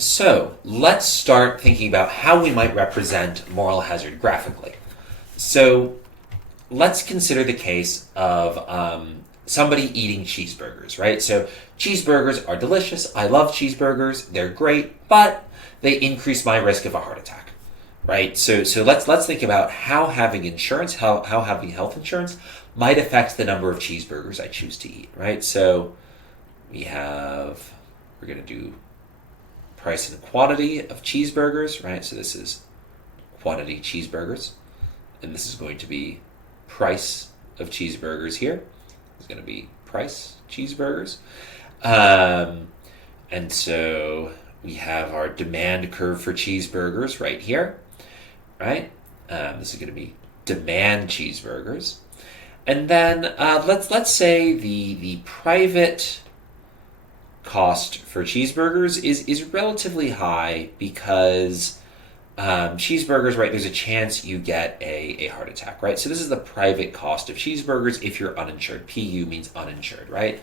So let's start thinking about how we might represent moral hazard graphically. So let's consider the case of somebody eating cheeseburgers, right? So cheeseburgers are delicious. I love cheeseburgers. They're great, but they increase my risk of a heart attack, right? So let's think about how having insurance, how having health insurance might affect the number of cheeseburgers I choose to eat, right? So we're going to do price and quantity of cheeseburgers, right? So this is quantity cheeseburgers, and this is going to be price of cheeseburgers here. It's going to be price cheeseburgers. And so we have our demand curve for cheeseburgers right here, right? This is going to be demand cheeseburgers. And then let's say the private cost for cheeseburgers is relatively high because cheeseburgers, right, there's a chance you get a heart attack, right? So this is the private cost of cheeseburgers if you're uninsured. PU means uninsured, right?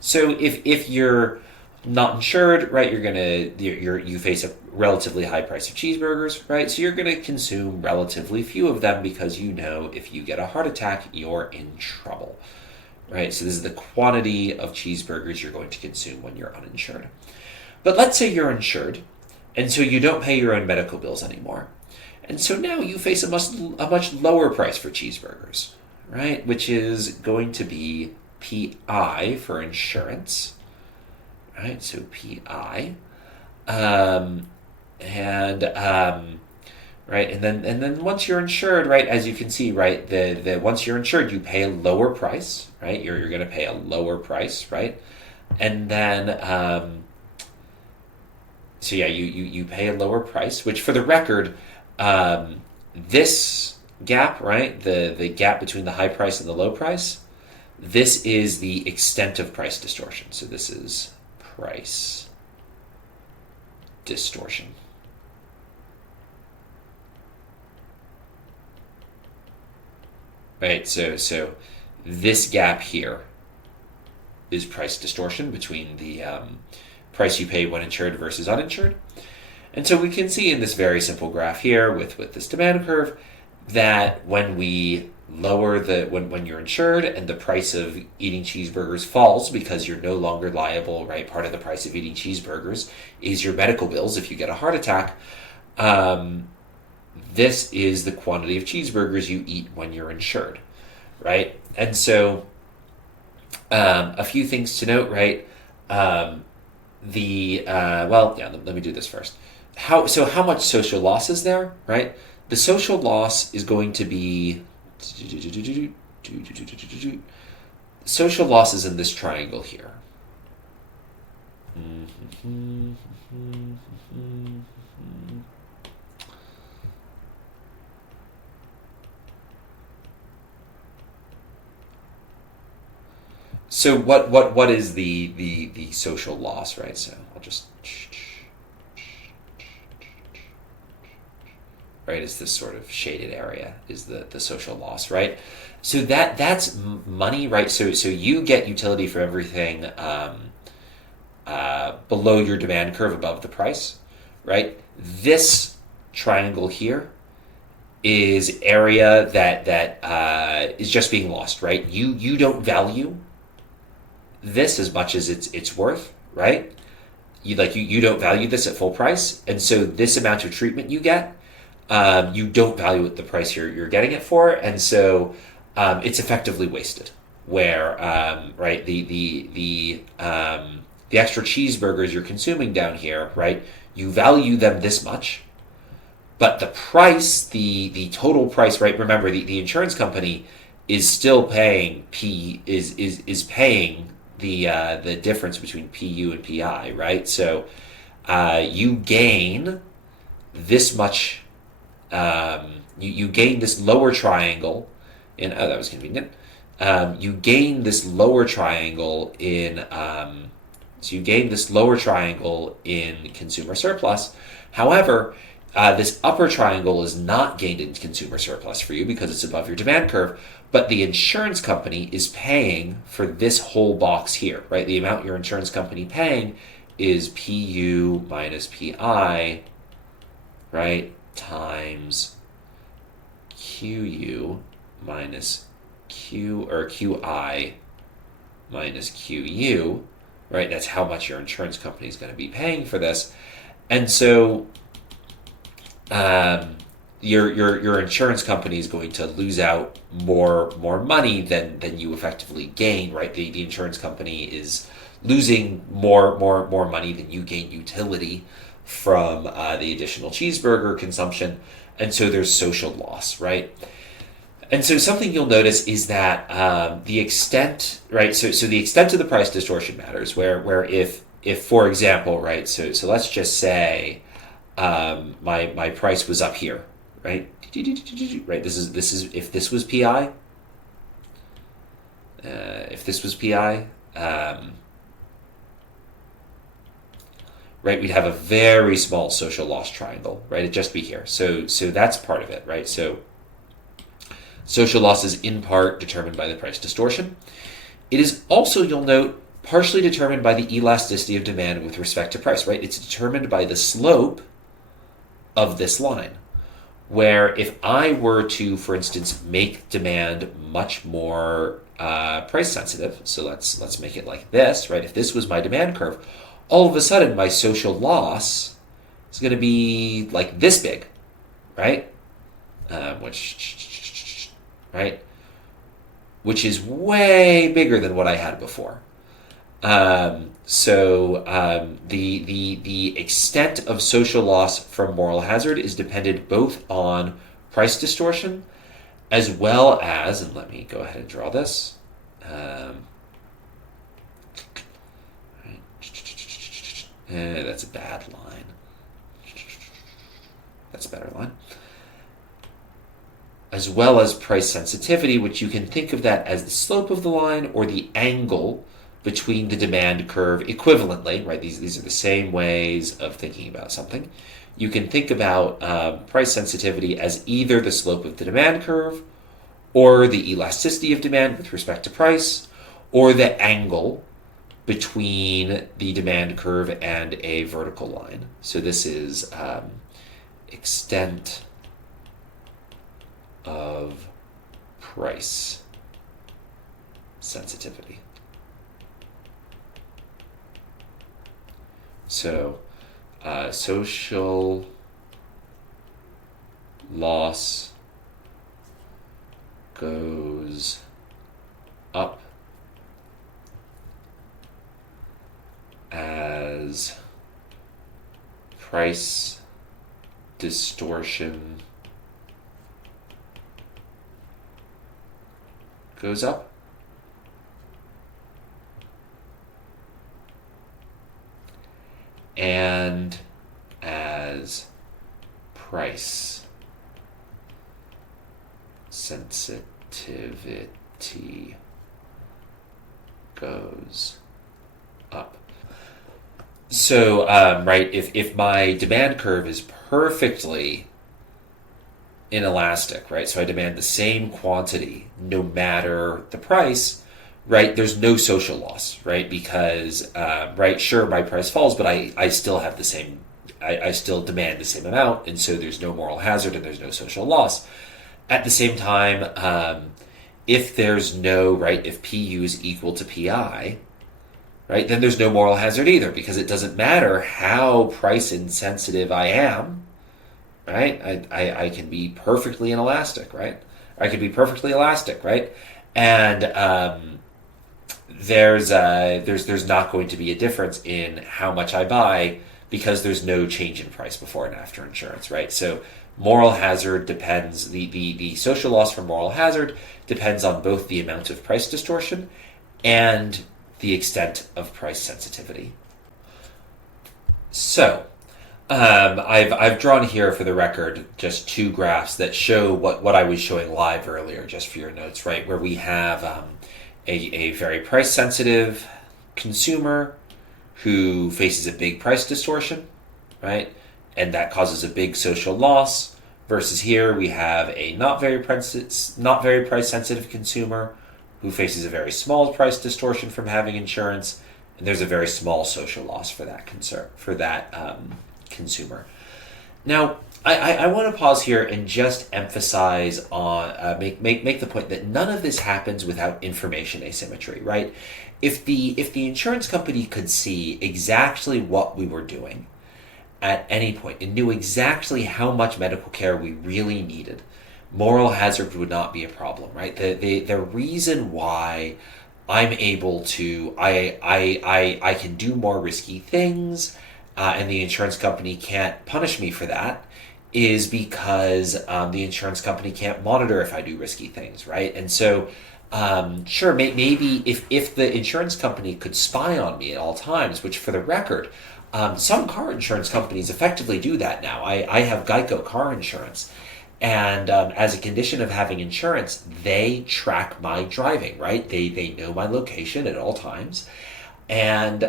So if you're not insured, right, you face a relatively high price of cheeseburgers, right? So you're going to consume relatively few of them because you know if you get a heart attack, you're in trouble, right? So this is the quantity of cheeseburgers you're going to consume when you're uninsured. But let's say you're insured, and so you don't pay your own medical bills anymore. And so now you face a much lower price for cheeseburgers, right? Which is going to be PI for insurance, right? So PI. Right, and then once you're insured, right, as you can see, right, the once you're insured, you pay a lower price, right? You're going to pay a lower price, right? And then so yeah, you pay a lower price, which for the record, this gap, right, the gap between the high price and the low price, this is the extent of price distortion. So this is price distortion. Right, so this gap here is price distortion between the price you pay when insured versus uninsured. And so we can see in this very simple graph here with this demand curve that when we lower when you're insured and the price of eating cheeseburgers falls because you're no longer liable, right? Part of the price of eating cheeseburgers is your medical bills if you get a heart attack. This is the quantity of cheeseburgers you eat when you're insured, right? And so a few things to note, right? Let me do this first. How much social loss is there, right? The social loss is going to be social loss is in this triangle here. So what is the social loss, right? So I'll just right, is this sort of shaded area is the social loss, right? So that's money, right? So you get utility for everything below your demand curve, above the price, right? This triangle here is area that is just being lost, right? You don't value this as much as it's worth, right? You don't value this at full price, and so this amount of treatment you get, you don't value it the price you're getting it for, and so it's effectively wasted. Where right the extra cheeseburgers you're consuming down here, right? You value them this much, but the price, the total price, right? Remember, the insurance company is still paying is paying the difference between PU and PI, right? So you gain this much. You gain this lower triangle in. Oh, that was convenient. You gain this lower triangle in. So you gain this lower triangle in consumer surplus. However, this upper triangle is not gained in consumer surplus for you because it's above your demand curve, but the insurance company is paying for this whole box here, right? The amount your insurance company paying is PU minus PI, right, times QU minus QI minus QU, right? That's how much your insurance company is going to be paying for this. And so your insurance company is going to lose out more money than you effectively gain, right? The insurance company is losing more money than you gain utility from the additional cheeseburger consumption, and so there's social loss, right? And so something you'll notice is that the extent, right? So the extent of the price distortion matters. Where if for example, right? So let's just say my price was up here, right? Right. This is if this was PI. If this was PI, right, we'd have a very small social loss triangle, right? It'd just be here. So that's part of it, right? So social loss is in part determined by the price distortion. It is also, you'll note, partially determined by the elasticity of demand with respect to price, right? It's determined by the slope of this line, where if I were to, for instance, make demand much more price sensitive, so let's make it like this, right? If this was my demand curve, all of a sudden my social loss is going to be like this big, right? Which is way bigger than what I had before. So the extent of social loss from moral hazard is dependent both on price distortion as well as, and let me go ahead and draw this. That's a bad line. That's a better line. As well as price sensitivity, which you can think of that as the slope of the line or the angle between the demand curve equivalently, right? These are the same ways of thinking about something. You can think about price sensitivity as either the slope of the demand curve or the elasticity of demand with respect to price, or the angle between the demand curve and a vertical line. So this is extent of price sensitivity. So social loss goes up as price distortion goes up. And as price sensitivity goes up. So, right, if my demand curve is perfectly inelastic, right? So I demand the same quantity no matter the price, right? There's no social loss, right? Because, right, sure, my price falls, but I still have the same, I still demand the same amount, and so there's no moral hazard and there's no social loss. At the same time, if there's no, right, if PU is equal to PI, right, then there's no moral hazard either, because it doesn't matter how price insensitive I am, right? I can be perfectly inelastic, right? I could be perfectly elastic, right? And there's not going to be a difference in how much I buy because there's no change in price before and after insurance, right? So moral hazard depends, the social loss from moral hazard depends on both the amount of price distortion and the extent of price sensitivity. So, I've drawn here for the record just two graphs that show what I was showing live earlier, just for your notes, right? Where we have a very price sensitive consumer who faces a big price distortion, right? And that causes a big social loss. Versus here we have a not very price sensitive consumer who faces a very small price distortion from having insurance, and there's a very small social loss for that consumer. Now, I want to pause here and just emphasize on make the point that none of this happens without information asymmetry, right? If the insurance company could see exactly what we were doing at any point and knew exactly how much medical care we really needed, moral hazard would not be a problem, right? The reason why I'm able to I can do more risky things, and the insurance company can't punish me for that, is because the insurance company can't monitor if I do risky things, right? And so, sure, maybe if the insurance company could spy on me at all times, which for the record, some car insurance companies effectively do that now. I have Geico car insurance. And as a condition of having insurance, they track my driving, right? They know my location at all times. And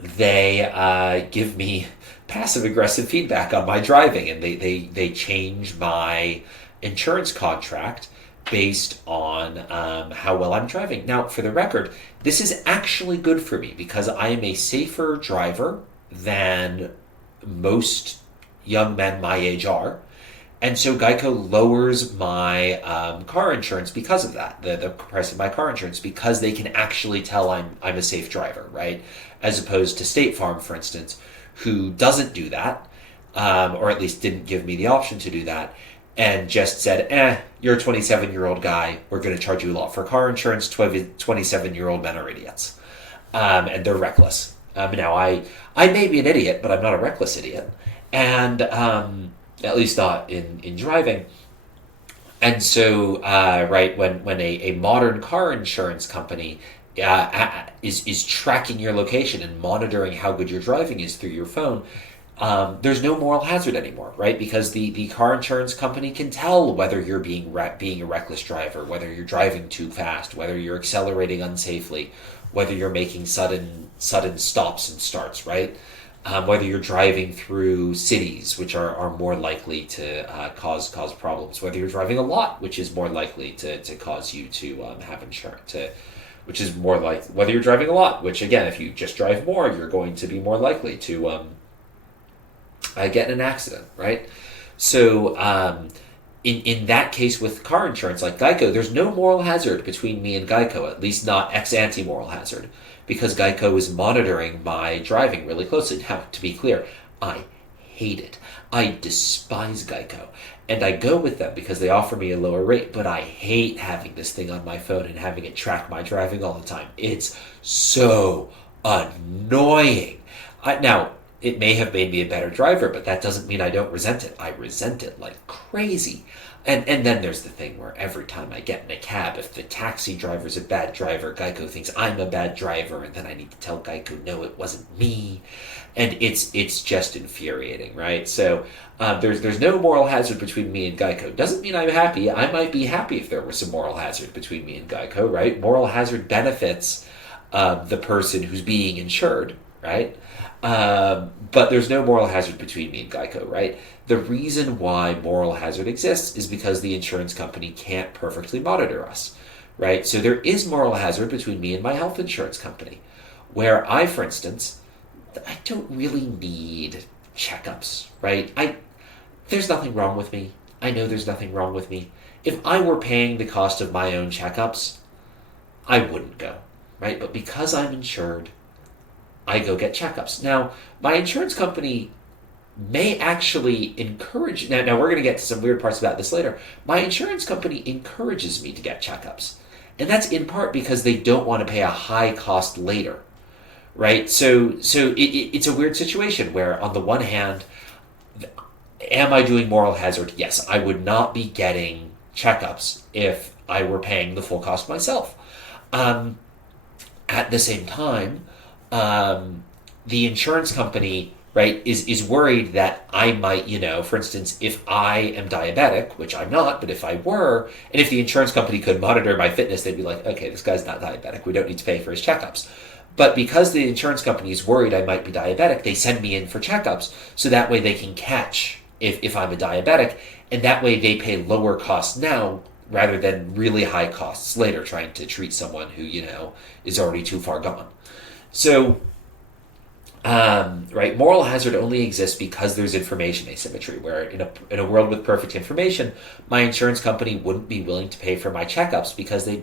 they give me passive-aggressive feedback on my driving. And they change my insurance contract based on how well I'm driving. Now, for the record, this is actually good for me because I am a safer driver than most young men my age are. And so Geico lowers my car insurance because of that, the price of my car insurance, because they can actually tell I'm a safe driver, right? As opposed to State Farm, for instance, who doesn't do that, or at least didn't give me the option to do that, and just said, you're a 27-year-old guy, we're going to charge you a lot for car insurance, 27-year-old men are idiots. And they're reckless. Now, I may be an idiot, but I'm not a reckless idiot. And at least not in driving. And so, right, when a modern car insurance company is tracking your location and monitoring how good your driving is through your phone, there's no moral hazard anymore, right? Because the car insurance company can tell whether you're being a reckless driver, whether you're driving too fast, whether you're accelerating unsafely, whether you're making sudden stops and starts, right? Whether you're driving through cities, which are more likely to cause problems, whether you're driving a lot, which is more likely to cause you to have insurance, which is more like whether you're driving a lot, which again, if you just drive more, you're going to be more likely to get in an accident, right? So in that case with car insurance like Geico, there's no moral hazard between me and Geico, at least not ex-ante moral hazard, because Geico is monitoring my driving really closely. Now, to be clear, I hate it. I despise Geico. And I go with them because they offer me a lower rate, but I hate having this thing on my phone and having it track my driving all the time. It's so annoying. Now, it may have made me a better driver, but that doesn't mean I don't resent it. I resent it like crazy. And then there's the thing where every time I get in a cab, if the taxi driver's a bad driver, Geico thinks I'm a bad driver, and then I need to tell Geico, no, it wasn't me. And it's just infuriating, right? So there's no moral hazard between me and Geico. Doesn't mean I'm happy. I might be happy if there was some moral hazard between me and Geico, right? Moral hazard benefits the person who's being insured, right? But there's no moral hazard between me and Geico, right? The reason why moral hazard exists is because the insurance company can't perfectly monitor us, right? So there is moral hazard between me and my health insurance company, where I, for instance, I don't really need checkups, right? There's nothing wrong with me. I know there's nothing wrong with me. If I were paying the cost of my own checkups, I wouldn't go, right? But because I'm insured, I go get checkups. Now, my insurance company may actually encourage... Now we're going to get to some weird parts about this later. My insurance company encourages me to get checkups. And that's in part because they don't want to pay a high cost later, right? So it's a weird situation where, on the one hand, am I doing moral hazard? Yes, I would not be getting checkups if I were paying the full cost myself. At the same time, the insurance company, right, is worried that I might, for instance, if I am diabetic, which I'm not, but if I were, and if the insurance company could monitor my fitness, they'd be like, okay, this guy's not diabetic. We don't need to pay for his checkups. But because the insurance company is worried I might be diabetic, they send me in for checkups, so that way they can catch if I'm a diabetic, and that way they pay lower costs now rather than really high costs later trying to treat someone who, is already too far gone. So, right, moral hazard only exists because there's information asymmetry, where in a world with perfect information, my insurance company wouldn't be willing to pay for my checkups because they're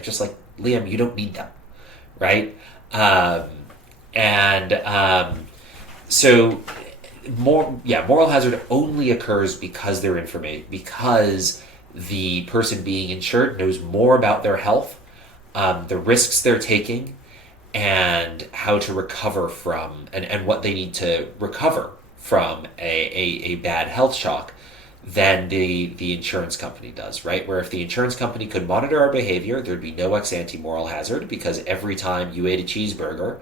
just like, Liam, you don't need them, right? And so moral hazard only occurs because they're because the person being insured knows more about their health, the risks they're taking, and how to recover from, and what they need to recover from a bad health shock than the insurance company does, right? Where if the insurance company could monitor our behavior, there'd be no ex ante moral hazard, because every time you ate a cheeseburger,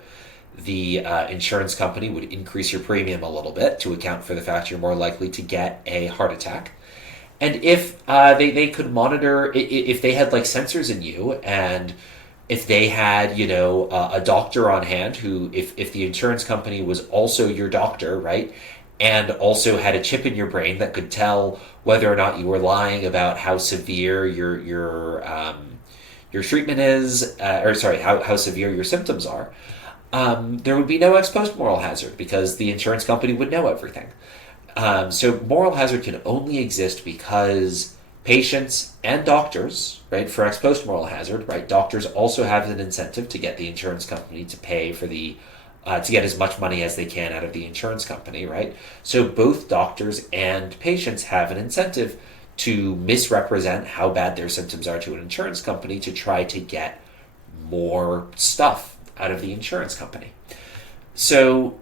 the insurance company would increase your premium a little bit to account for the fact you're more likely to get a heart attack. And if they could monitor, if they had like sensors in you, and if they had, a doctor on hand who, if the insurance company was also your doctor, right, and also had a chip in your brain that could tell whether or not you were lying about how severe your treatment is, how severe your symptoms are, there would be no ex post moral hazard because the insurance company would know everything. So moral hazard can only exist because patients and doctors, right, for ex post moral hazard, right, doctors also have an incentive to get the insurance company to pay for to get as much money as they can out of the insurance company, right? So both doctors and patients have an incentive to misrepresent how bad their symptoms are to an insurance company to try to get more stuff out of the insurance company. So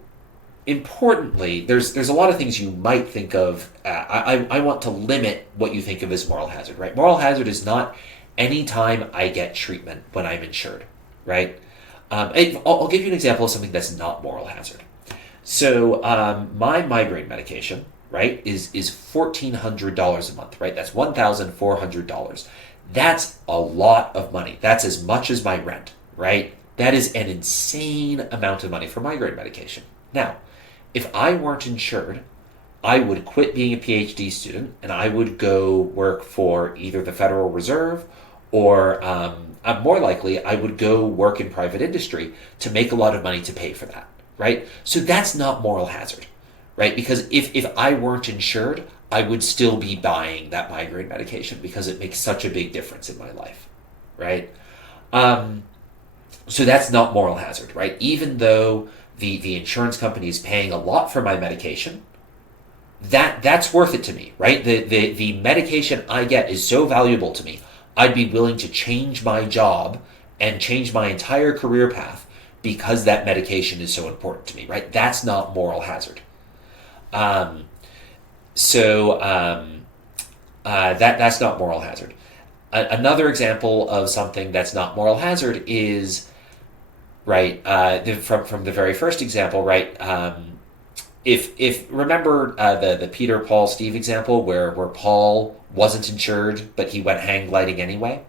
importantly, there's a lot of things you might think of. I want to limit what you think of as moral hazard, right? Moral hazard is not any time I get treatment when I'm insured, right? I'll give you an example of something that's not moral hazard. So my migraine medication, right, is $1,400 a month, right? That's $1,400. That's a lot of money. That's as much as my rent, right? That is an insane amount of money for migraine medication. Now, if I weren't insured, I would quit being a PhD student and I would go work for either the Federal Reserve or, more likely, I would go work in private industry to make a lot of money to pay for that, right? So that's not moral hazard, right? Because if I weren't insured, I would still be buying that migraine medication because it makes such a big difference in my life, right? So that's not moral hazard, right? Even though the insurance company is paying a lot for my medication, that's worth it to me, right? The medication I get is so valuable to me, I'd be willing to change my job and change my entire career path because that medication is so important to me, right? That's not moral hazard. That's not moral hazard. Another example of something that's not moral hazard is, right, from the very first example, right, if remember the Peter, Paul, Steve example where Paul wasn't insured but he went hang gliding anyway.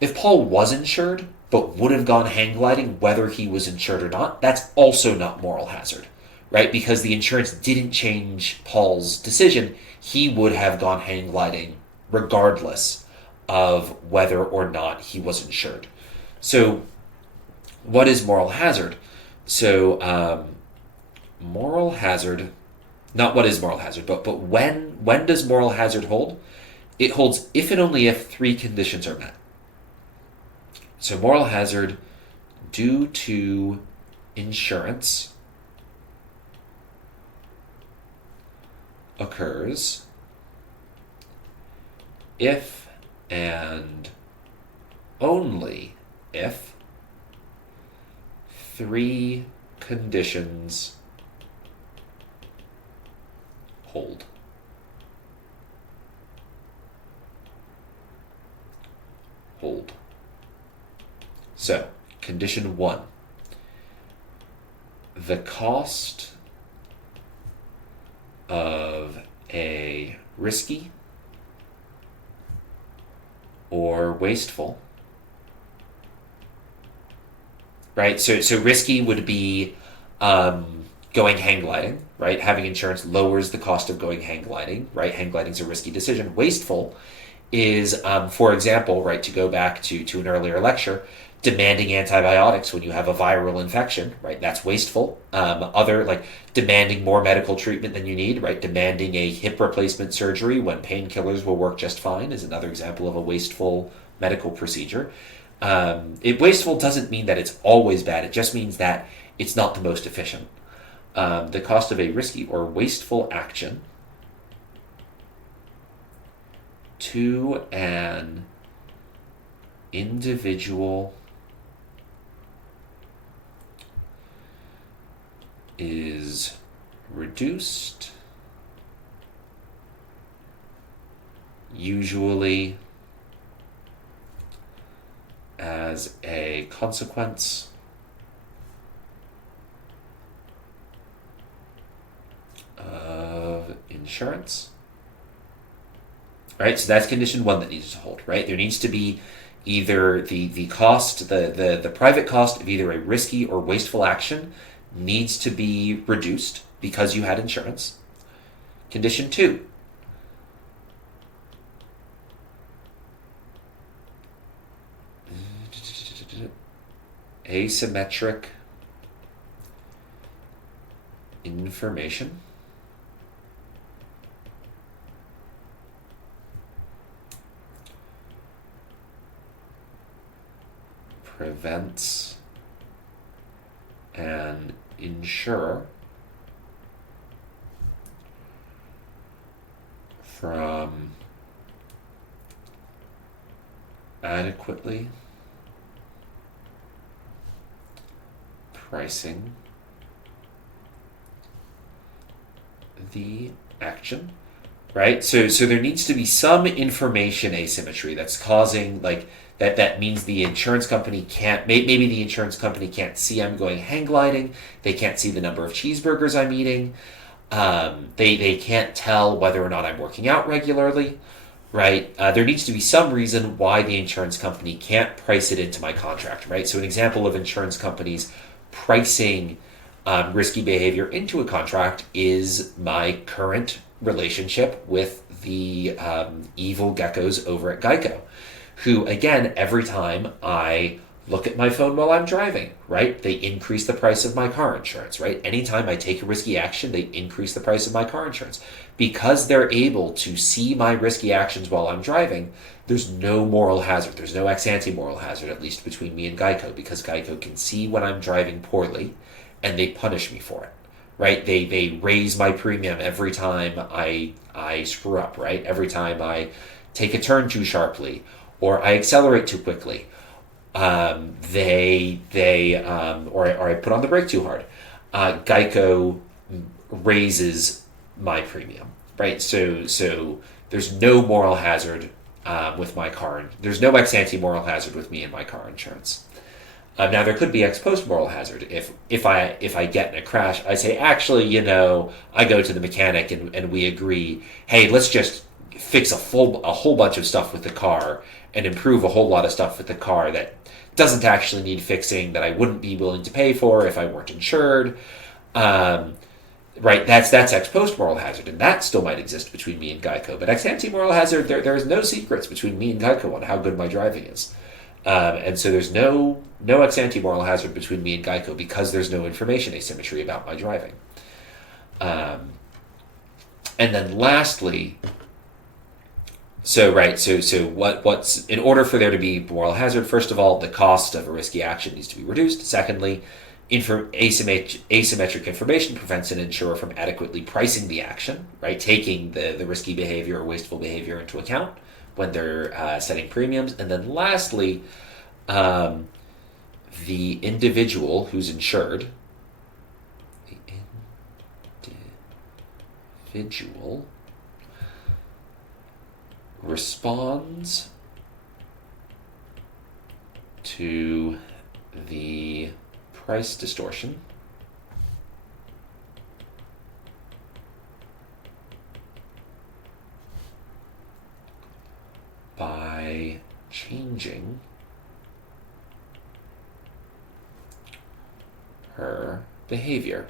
If Paul was insured but would have gone hang gliding whether he was insured or not, that's also not moral hazard, right? Because the insurance didn't change Paul's decision. He would have gone hang gliding regardless of whether or not he was insured. So what is moral hazard? So moral hazard, not what is moral hazard, but when does moral hazard hold? It holds if and only if three conditions are met. So moral hazard due to insurance occurs if and only if three conditions hold. Hold. So, condition 1. The cost of a risky or wasteful, right? So risky would be going hang gliding, right? Having insurance lowers the cost of going hang gliding, right? Hang gliding is a risky decision. Wasteful is, for example, right, to go back to an earlier lecture, demanding antibiotics when you have a viral infection, right? That's wasteful. Other like demanding more medical treatment than you need, right? Demanding a hip replacement surgery when painkillers will work just fine is another example of a wasteful medical procedure. Wasteful doesn't mean that it's always bad. It just means that it's not the most efficient. The cost of a risky or wasteful action to an individual is reduced, usually as a consequence of insurance. Right, so that's condition one that needs to hold, right? There needs to be either the cost, the private cost of either a risky or wasteful action needs to be reduced because you had insurance. Condition two, asymmetric information prevents an insurer from adequately pricing the action, right? So there needs to be some information asymmetry that's causing like that means the insurance company can't, maybe the insurance company can't see I'm going hang gliding, they can't see the number of cheeseburgers I'm eating, they can't tell whether or not I'm working out regularly, right? There needs to be some reason why the insurance company can't price it into my contract, right? So an example of insurance companies pricing risky behavior into a contract is my current relationship with the evil geckos over at Geico, who, again, every time I look at my phone while I'm driving, right, they increase the price of my car insurance, right? Anytime I take a risky action, they increase the price of my car insurance. Because they're able to see my risky actions while I'm driving, there's no moral hazard. There's no ex ante moral hazard, at least between me and Geico, because Geico can see when I'm driving poorly and they punish me for it, right? They raise my premium every time I screw up, right? Every time I take a turn too sharply or I accelerate too quickly, or I put on the brake too hard. Geico raises my premium, right? So there's no moral hazard with my car. There's no ex ante moral hazard with me and my car insurance. Now there could be ex post moral hazard if I get in a crash. I say actually, I go to the mechanic and we agree. Hey, let's just fix a whole bunch of stuff with the car and improve a whole lot of stuff with the car that doesn't actually need fixing, that I wouldn't be willing to pay for if I weren't insured. Right, that's ex post moral hazard, and that still might exist between me and Geico. But ex ante moral hazard, there is no secrets between me and Geico on how good my driving is, and so there's no ex ante moral hazard between me and Geico because there's no information asymmetry about my driving. And then lastly, so what's in order for there to be moral hazard? First of all, the cost of a risky action needs to be reduced. Secondly, asymmetric information prevents an insurer from adequately pricing the action, right? Taking the risky behavior or wasteful behavior into account when they're setting premiums. And then lastly, the individual who's insured, responds to the price distortion by changing her behavior.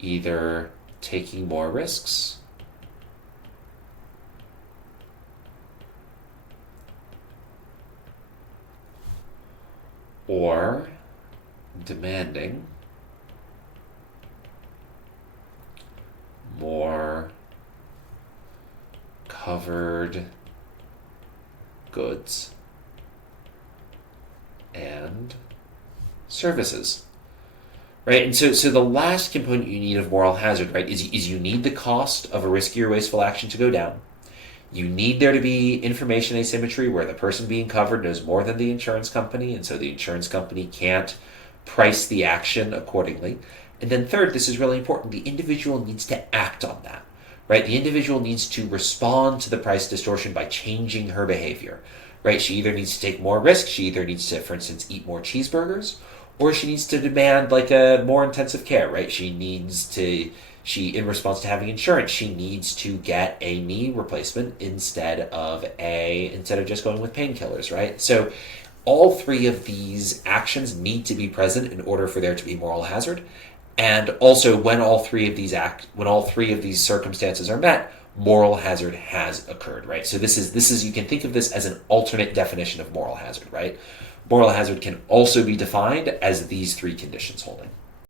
either taking more risks or demanding more covered goods and services. Right, and so the last component you need of moral hazard, right, is you need the cost of a risky or wasteful action to go down. You need there to be information asymmetry where the person being covered knows more than the insurance company, and so the insurance company can't price the action accordingly. And then third, this is really important, the individual needs to act on that. Right, the individual needs to respond to the price distortion by changing her behavior. Right, she either needs to take more risk, she either needs to, for instance, eat more cheeseburgers, or she needs to demand like a more intensive care, right? In response to having insurance, she needs to get a knee replacement instead of just going with painkillers, right? So all three of these actions need to be present in order for there to be moral hazard. And also when all three of these circumstances are met, moral hazard has occurred, right? So this is you can think of this as an alternate definition of moral hazard, right? Moral hazard can also be defined as these three conditions holding.